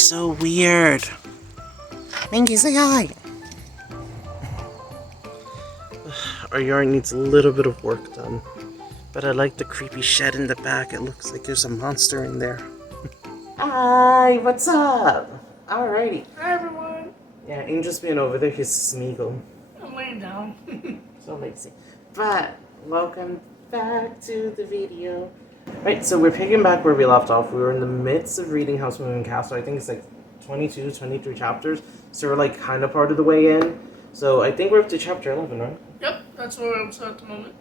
looks so weird. Minky, say hi. Our yard needs a little bit of work done. But I like the creepy shed in the back. It looks like there's a monster in there. Hi, what's up? Alrighty. Hi everyone. Yeah, Angel's been over there. He's Smeagol. I'm laying down. So lazy. But, welcome back to the video. Right, so we're picking back where we left off. We were in the midst of reading House Moving Castle. I think it's like 22, 23 chapters. So we're like kind of part of the way in. So I think we're up to chapter 11, right? Yep, that's where I'm at the moment.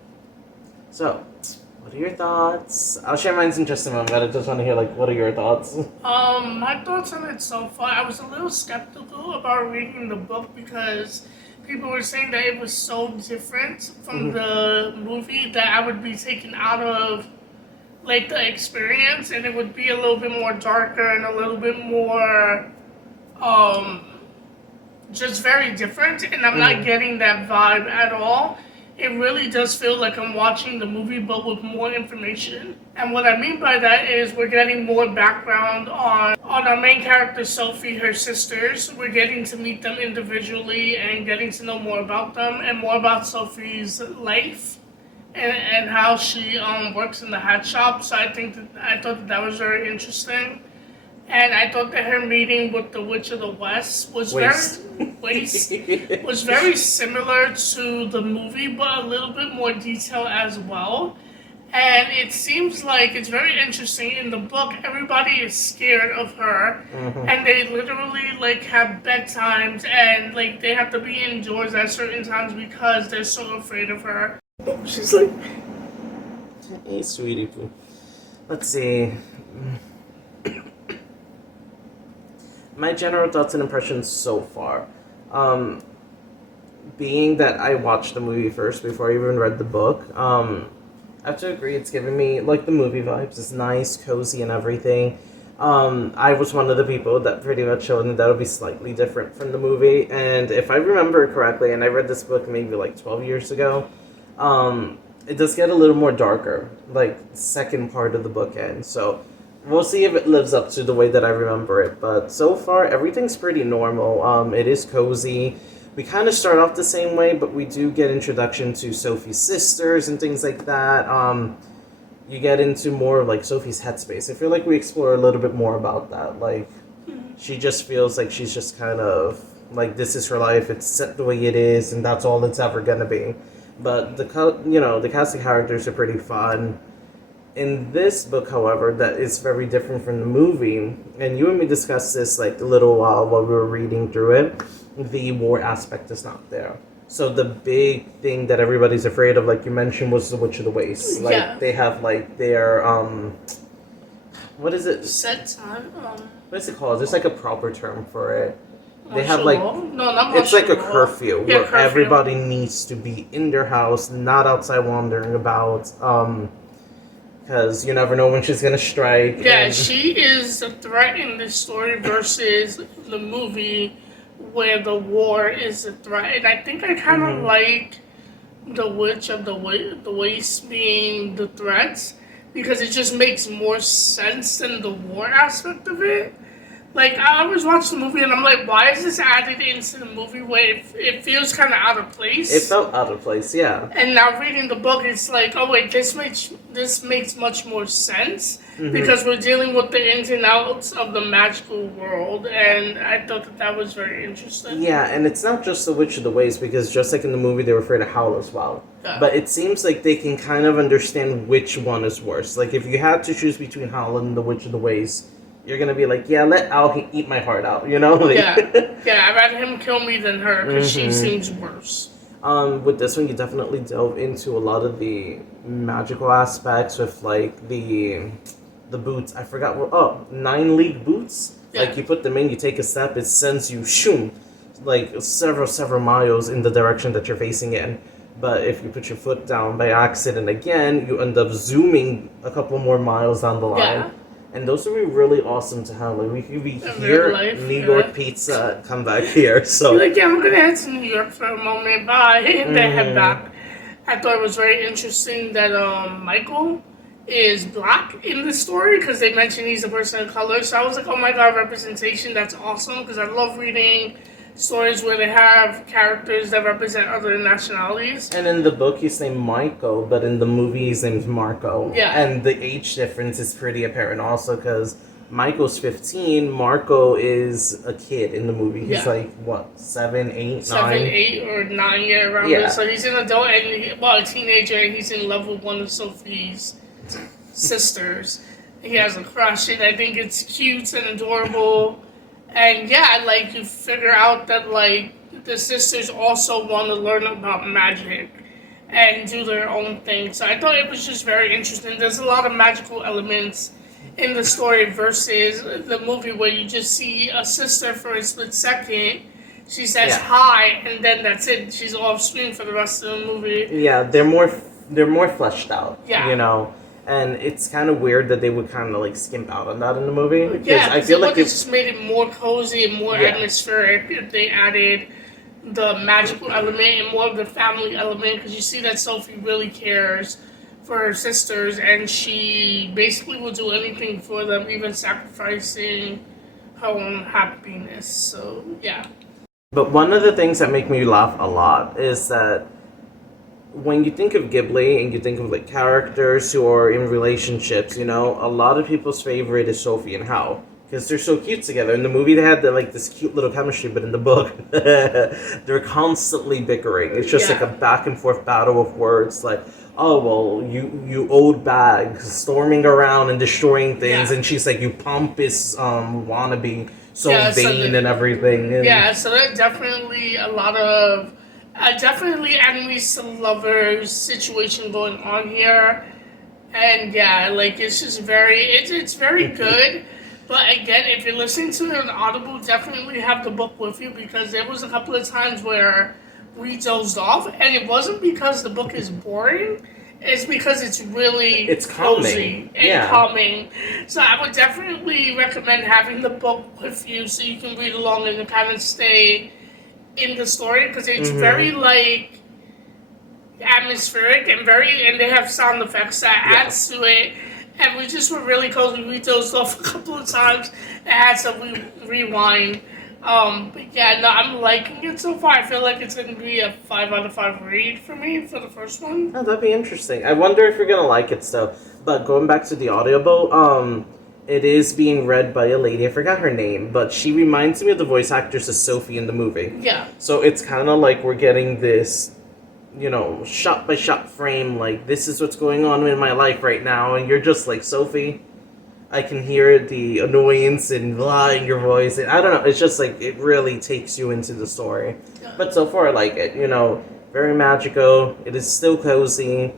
So, what are your thoughts? I'll share mine in just a moment, but I just want to hear, like, what are your thoughts? My thoughts on it so far, I was a little skeptical about reading the book because people were saying that it was so different from the movie that I would be taken out of, like, the experience, and it would be a little bit more darker and a little bit more, just very different, and I'm not getting that vibe at all. It really does feel like I'm watching the movie, but with more information. And what I mean by that is we're getting more background on our main character, Sophie, her sisters. We're getting to meet them individually and getting to know more about them and more about Sophie's life and how she works in the hat shop. So I thought that was very interesting. And I thought that her meeting with the Witch of the West was very similar to the movie, but a little bit more detail as well. And it seems like it's very interesting. In the book, everybody is scared of her, and they literally like have bedtimes, and like they have to be indoors at certain times because they're so afraid of her. She's like, hey, sweetie poo. Let's see. My general thoughts and impressions so far. Being that I watched the movie first before I even read the book, I have to agree it's giving me, like, the movie vibes. It's nice, cozy, and everything. I was one of the people that pretty much showed that that'll be slightly different from the movie. And if I remember correctly, and I read this book maybe, like, 12 years ago, it does get a little more darker, like, second part of the book ends. So we'll see if it lives up to the way that I remember it. But so far, everything's pretty normal. It is cozy. We kind of start off the same way, but we do get introduction to Sophie's sisters and things like that. You get into more of, like, Sophie's headspace. I feel like we explore a little bit more about that. Like, she just feels like she's just kind of, like, this is her life. It's set the way it is, and that's all it's ever going to be. But, the cast of characters are pretty fun. In this book, however, that is very different from the movie, and you and me discussed this like a little while while we were reading through it, the war aspect is not there. So the big thing that everybody's afraid of, like you mentioned, was the Witch of the Waste. Like, they have like their, what is it? Set time? What is it called? There's like a proper term for it. They have like, it's like a curfew where curfew. Everybody needs to be in their house, not outside wandering about, because you never know when she's going to strike. Yeah, she is a threat in this story versus the movie where the war is a threat. And I think I kind of like the Witch of the Waste being the threat because it just makes more sense than the war aspect of it. Like, I always watch the movie and I'm like, why is this added into the movie where it feels kind of out of place? It felt out of place, yeah. And now reading the book, it's like, oh wait, this makes much more sense because we're dealing with the ins and outs of the magical world, and I thought that was very interesting. Yeah, and it's not just the Witch of the Waste, because just like in the movie, they were afraid of Howl as well. Yeah. But it seems like they can kind of understand which one is worse. Like, if you had to choose between Howl and the Witch of the Waste, you're gonna be like, yeah, let Al eat my heart out, you know? Like, yeah, I'd rather him kill me than her, because she seems worse. With this one, you definitely delve into a lot of the magical aspects with, like, the boots. I forgot what, 9-league boots? Yeah. Like, you put them in, you take a step, it sends you, shoom, like, several miles in the direction that you're facing in. But if you put your foot down by accident again, you end up zooming a couple more miles down the line. Yeah. And those would be really awesome to have. Like, we could be here, New York pizza, come back here. So, like, yeah, I'm gonna head to New York for a moment, bye, and then head back. I thought it was very interesting that Michael is black in the story because they mentioned he's a person of color. So I was like, oh my god, representation, that's awesome, because I love reading stories where they have characters that represent other nationalities. And in the book, he's named Michael, but in the movie, he's named Marco. Yeah. And the age difference is pretty apparent also because Michael's 15, Marco is a kid in the movie. He's like, what, 7, 8, 9? 7, 8, or 9, yeah, around there. So he's an adult and, a teenager, and he's in love with one of Sophie's sisters. He has a crush, and I think it's cute and adorable. And yeah, like, you figure out that, like, the sisters also want to learn about magic and do their own thing. So I thought it was just very interesting. There's a lot of magical elements in the story versus the movie where you just see a sister for a split second. She says hi, and then that's it. She's off screen for the rest of the movie. Yeah, they're more fleshed out. Yeah. You know? And it's kind of weird that they would kind of like skimp out on that in the movie. Yeah, I feel like it just made it more cozy and more atmospheric if they added the magical element and more of the family element, because you see that Sophie really cares for her sisters, and she basically will do anything for them, even sacrificing her own happiness. So, yeah. But one of the things that make me laugh a lot is that when you think of Ghibli and you think of like characters who are in relationships, you know, a lot of people's favorite is Sophie and Hao. Because they're so cute together. In the movie, they had this cute little chemistry, but in the book, they're constantly bickering. It's just like a back and forth battle of words. Like, oh, well, you old bag, storming around and destroying things. And she's like, you pompous wannabe, so vain and everything. And so there's definitely a lot of, definitely enemies to lovers situation going on here. And yeah, like, it's just very, it's very good. But again, if you're listening to it on Audible, definitely have the book with you, because there was a couple of times where we dozed off, and it wasn't because the book is boring, it's because it's really cozy and calming. So I would definitely recommend having the book with you so you can read along and kind of stay in the story, because it's very like atmospheric and they have sound effects that adds to it. And we just were really cozy. We dozed off a couple of times and had to rewind. But yeah, no, I'm liking it so far. I feel like it's going to be a 5 out of 5 read for me for the first one. Oh, that'd be interesting. I wonder if you're going to like it still. But going back to the audiobook, it is being read by a lady. I forgot her name, but she reminds me of the voice actress of Sophie in the movie. Yeah. So it's kind of like we're getting this, you know, shot by shot frame, like, this is what's going on in my life right now, and you're just like, Sophie, I can hear the annoyance and blah in your voice, and I don't know, it's just like, it really takes you into the story. But so far I like it, you know, very magical, it is still cozy,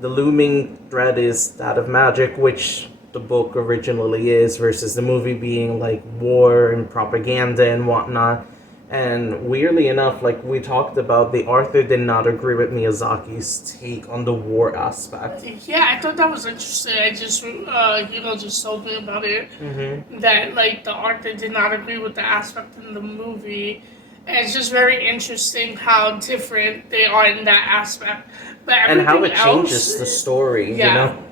the looming thread is that of magic, which the book originally is, versus the movie being like war and propaganda and whatnot. And weirdly enough, like we talked about, the author did not agree with Miyazaki's take on the war aspect. Yeah, I thought that was interesting. I just, just told me about it. Mm-hmm. That, like, the author did not agree with the aspect in the movie. And it's just very interesting how different they are in that aspect. But and how it changes the story, you know?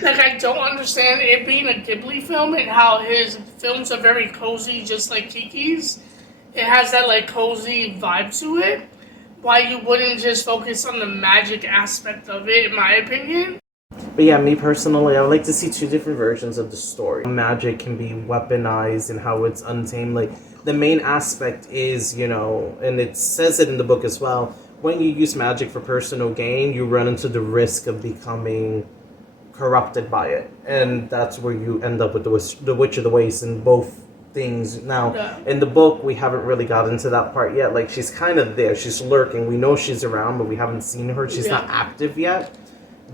Like, I don't understand it being a Ghibli film and how his films are very cozy, just like Kiki's. It has that, like, cozy vibe to it. Why you wouldn't just focus on the magic aspect of it, in my opinion. But yeah, me personally, I would like to see 2 different versions of the story. Magic can be weaponized and how it's untamed. Like, the main aspect is, you know, and it says it in the book as well, when you use magic for personal gain, you run into the risk of becoming corrupted by it. And that's where you end up with the Witch of the Waste in both things. Now, in the book, we haven't really got into that part yet. Like, she's kind of there. She's lurking. We know she's around, but we haven't seen her. She's not active yet.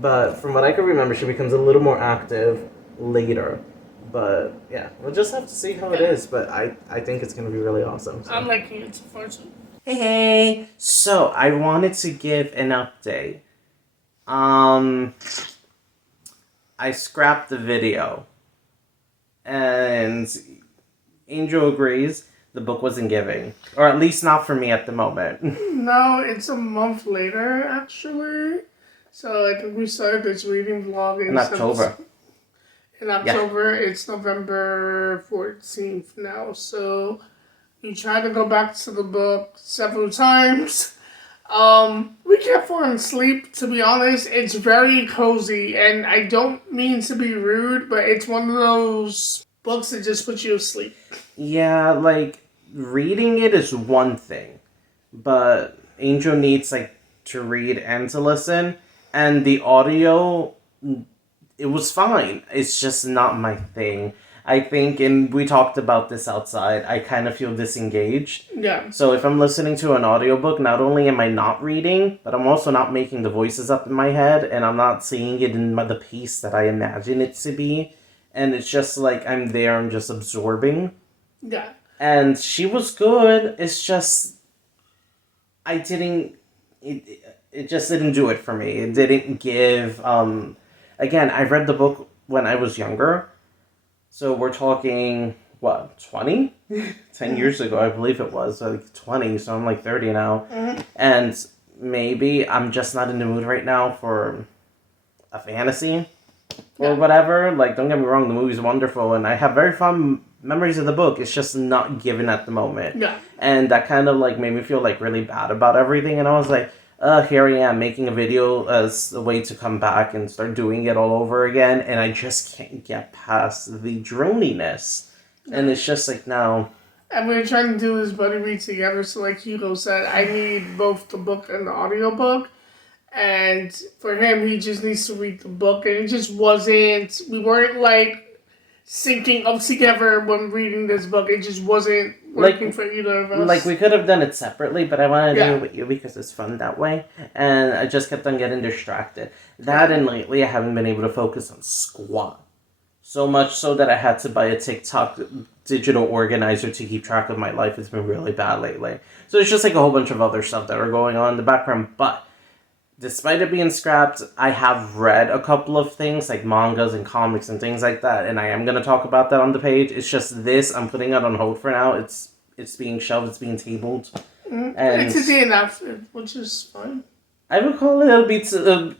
But from what I can remember, she becomes a little more active later. But, yeah, we'll just have to see how it is. But I think it's going to be really awesome. So. I'm liking it so far, too. Hey! So, I wanted to give an update. I scrapped the video. And Angel agrees the book wasn't giving. Or at least not for me at the moment. No, it's a month later, actually. So I think we started this reading vlog In October. In October, It's November 14th now. So we tried to go back to the book several times. We kept falling asleep, to be honest. It's very cozy, and I don't mean to be rude, but it's one of those books that just puts you to sleep. Yeah, like, reading it is one thing, but Angel needs, like, to read and to listen, and the audio, it was fine. It's just not my thing. I think, and we talked about this outside, I kind of feel disengaged. Yeah. So if I'm listening to an audiobook, not only am I not reading, but I'm also not making the voices up in my head, and I'm not seeing it in the pace that I imagine it to be. And it's just like I'm there, I'm just absorbing. Yeah. And she was good. It's just, I didn't, it just didn't do it for me. It didn't give, again, I read the book when I was younger. So we're talking, what, 20? 10 years ago, I believe it was. Like 20, so I'm like 30 now. Mm-hmm. And maybe I'm just not in the mood right now for a fantasy or whatever. Like, don't get me wrong, the movie's wonderful, and I have very fond memories of the book. It's just not given at the moment. Yeah. And that kind of, like, made me feel, like, really bad about everything. And I was like, here I am making a video as a way to come back and start doing it all over again, and I just can't get past the droniness. And it's just like, no. And we were trying to do this buddy read together, so like Hugo said, I need both the book and the audiobook. And for him, he just needs to read the book, and it just wasn't, we weren't like syncing up together when reading this book. It just wasn't working for either of us. Like, we could have done it separately, but I wanted to do it with you because it's fun that way. And I just kept on getting distracted. That and lately I haven't been able to focus on squat. So much so that I had to buy a TikTok digital organizer to keep track of my life. It's been really bad lately. So it's just like a whole bunch of other stuff that are going on in the background. But despite it being scrapped, I have read a couple of things like mangas and comics and things like that, and I am going to talk about that on the page. It's just this, I'm putting it on hold for now. It's being shelved, it's being tabled. And it's a DNF, which is fine. I would call it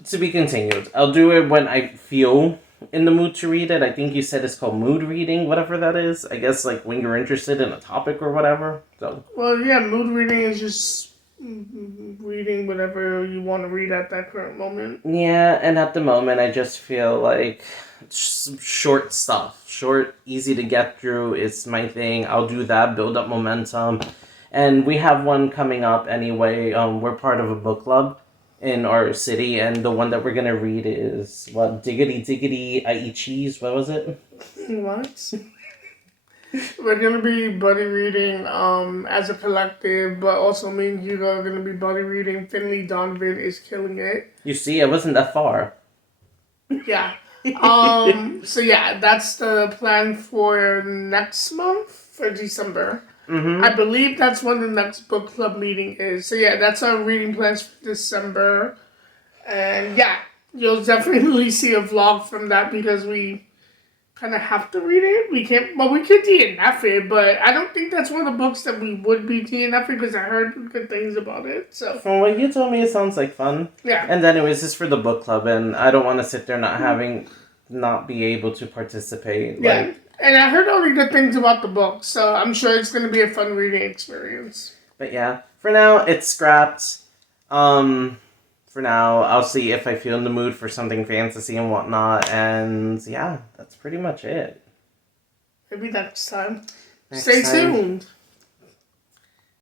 to be continued. I'll do it when I feel in the mood to read it. I think you said it's called mood reading, whatever that is. I guess like when you're interested in a topic or whatever. So. Well, yeah, mood reading is just reading whatever you want to read at that current moment. Yeah, and at the moment I just feel like short stuff. Short, easy to get through is my thing. I'll do that, build up momentum. And we have one coming up anyway. We're part of a book club in our city, and the one that we're going to read is, what, Diggity Diggity I Eat Cheese? What was it? What? We're going to be buddy reading as a collective, but also me and Hugo are going to be buddy reading. Finley Donovan is killing it. You see, I wasn't that far. Yeah. So yeah, that's the plan for next month, for December. Mm-hmm. I believe that's when the next book club meeting is. So yeah, that's our reading plans for December. And yeah, you'll definitely see a vlog from that because we kind of have to read it. We can't, well, we could DNF it, but I don't think that's one of the books that we would be DNFing because I heard good things about it. So from what you told me, it sounds like fun. Yeah. And anyways, it's for the book club, and I don't want to sit there not be able to participate. Yeah. Like, and I heard only good things about the book, so I'm sure it's going to be a fun reading experience. But yeah, for now, it's scrapped. For now, I'll see if I feel in the mood for something fantasy and whatnot, and yeah, that's pretty much it. Maybe next time. Next Stay time. tuned.